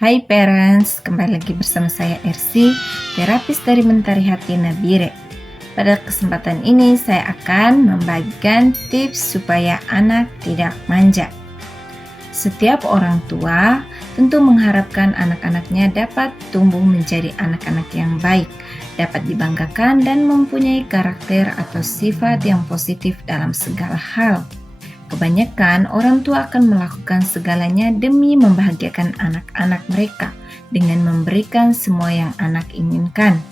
Hai parents, kembali lagi bersama saya Ersi, terapis dari Mentari Hati Nabire. Pada kesempatan ini saya akan membagikan tips supaya anak tidak manja. Setiap orang tua tentu mengharapkan anak-anaknya dapat tumbuh menjadi anak-anak yang baik, dapat dibanggakan dan mempunyai karakter atau sifat yang positif dalam segala hal. Kebanyakan orang tua akan melakukan segalanya demi membahagiakan anak-anak mereka dengan memberikan semua yang anak inginkan.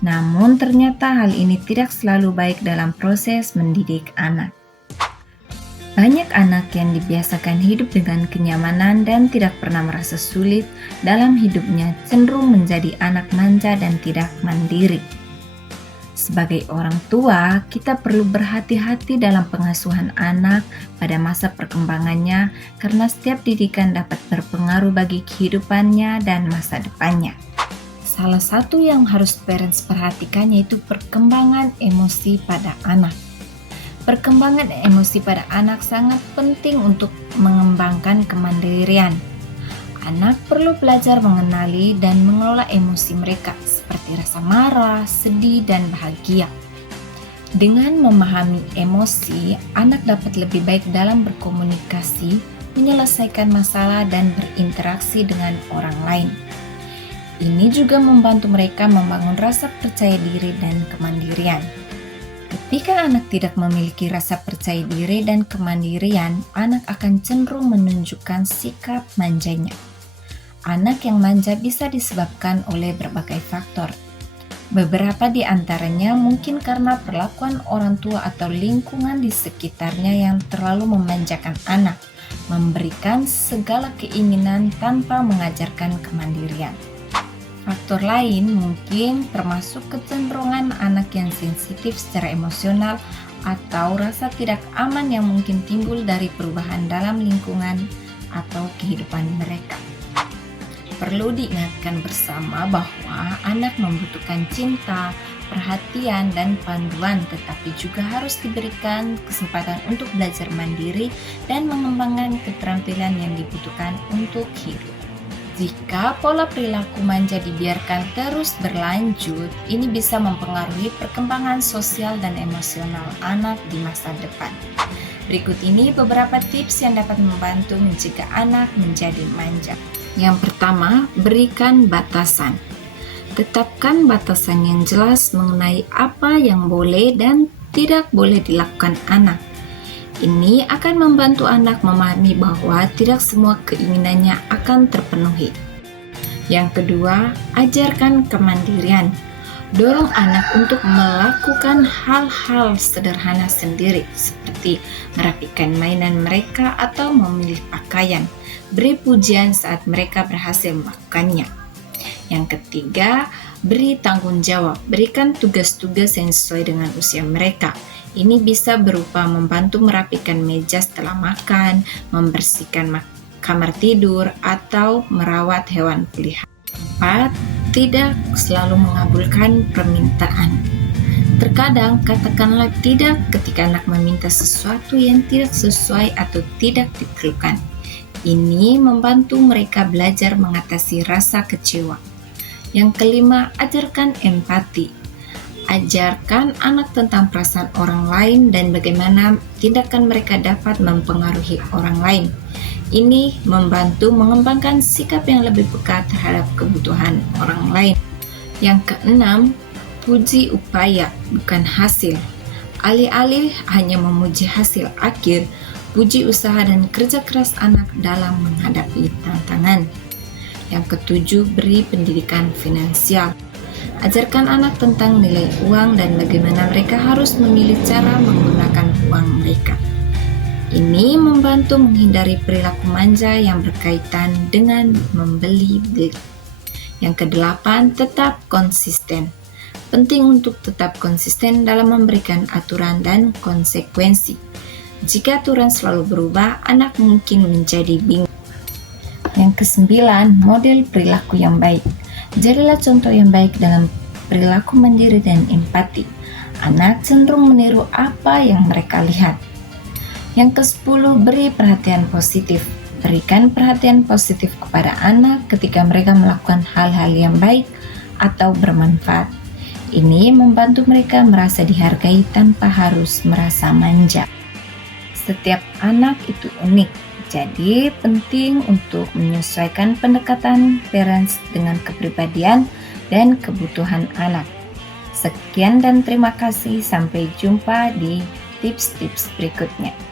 Namun ternyata hal ini tidak selalu baik dalam proses mendidik anak. Banyak anak yang dibiasakan hidup dengan kenyamanan dan tidak pernah merasa sulit dalam hidupnya cenderung menjadi anak manja dan tidak mandiri. Sebagai orang tua, kita perlu berhati-hati dalam pengasuhan anak pada masa perkembangannya karena setiap didikan dapat berpengaruh bagi kehidupannya dan masa depannya. Salah satu yang harus parents perhatikan yaitu perkembangan emosi pada anak. Perkembangan emosi pada anak sangat penting untuk mengembangkan kemandirian. Anak perlu belajar mengenali dan mengelola emosi mereka seperti rasa marah, sedih, dan bahagia. Dengan memahami emosi, anak dapat lebih baik dalam berkomunikasi, menyelesaikan masalah, dan berinteraksi dengan orang lain. Ini juga membantu mereka membangun rasa percaya diri dan kemandirian. Ketika anak tidak memiliki rasa percaya diri dan kemandirian, anak akan cenderung menunjukkan sikap manjanya. Anak yang manja bisa disebabkan oleh berbagai faktor. Beberapa di antaranya mungkin karena perlakuan orang tua atau lingkungan di sekitarnya yang terlalu memanjakan anak, memberikan segala keinginan tanpa mengajarkan kemandirian. Faktor lain mungkin termasuk kecenderungan anak yang sensitif secara emosional atau rasa tidak aman yang mungkin timbul dari perubahan dalam lingkungan atau kehidupan mereka. Perlu diingatkan bersama bahwa anak membutuhkan cinta, perhatian, dan panduan, tetapi juga harus diberikan kesempatan untuk belajar mandiri dan mengembangkan keterampilan yang dibutuhkan untuk hidup. Jika pola perilaku manja dibiarkan terus berlanjut, ini bisa mempengaruhi perkembangan sosial dan emosional anak di masa depan. Berikut ini beberapa tips yang dapat membantu mencegah anak menjadi manja. Yang pertama, berikan batasan. Tetapkan batasan yang jelas mengenai apa yang boleh dan tidak boleh dilakukan anak. Ini akan membantu anak memahami bahwa tidak semua keinginannya akan terpenuhi. Yang kedua, ajarkan kemandirian. Dorong anak untuk melakukan hal-hal sederhana sendiri, seperti merapikan mainan mereka atau memilih pakaian. Beri pujian saat mereka berhasil melakukannya. Yang ketiga, beri tanggung jawab. Berikan tugas-tugas yang sesuai dengan usia mereka. Ini bisa berupa membantu merapikan meja setelah makan, membersihkan kamar tidur, atau merawat hewan peliharaan. 4. Tidak selalu mengabulkan permintaan. Terkadang katakanlah tidak ketika anak meminta sesuatu yang tidak sesuai atau tidak diperlukan. Ini membantu mereka belajar mengatasi rasa kecewa. Yang kelima, ajarkan empati. Ajarkan anak tentang perasaan orang lain dan bagaimana tindakan mereka dapat mempengaruhi orang lain. Ini membantu mengembangkan sikap yang lebih peka terhadap kebutuhan orang lain. Yang keenam, puji upaya, bukan hasil. Alih-alih hanya memuji hasil akhir, puji usaha dan kerja keras anak dalam menghadapi tantangan. Yang ketujuh, beri pendidikan finansial. Ajarkan anak tentang nilai uang dan bagaimana mereka harus memilih cara menggunakan uang mereka. Ini membantu menghindari perilaku manja yang berkaitan dengan membeli-beli. Yang kedelapan, tetap konsisten. Penting untuk tetap konsisten dalam memberikan aturan dan konsekuensi. Jika aturan selalu berubah, anak mungkin menjadi bingung. Yang kesembilan, model perilaku yang baik. Jadilah contoh yang baik dalam perilaku mandiri dan empati. Anak cenderung meniru apa yang mereka lihat. Yang ke-10, beri perhatian positif. Berikan perhatian positif kepada anak ketika mereka melakukan hal-hal yang baik atau bermanfaat. Ini membantu mereka merasa dihargai tanpa harus merasa manja. Setiap anak itu unik, jadi penting untuk menyesuaikan pendekatan parents dengan kepribadian dan kebutuhan anak. Sekian dan terima kasih, sampai jumpa di tips-tips berikutnya.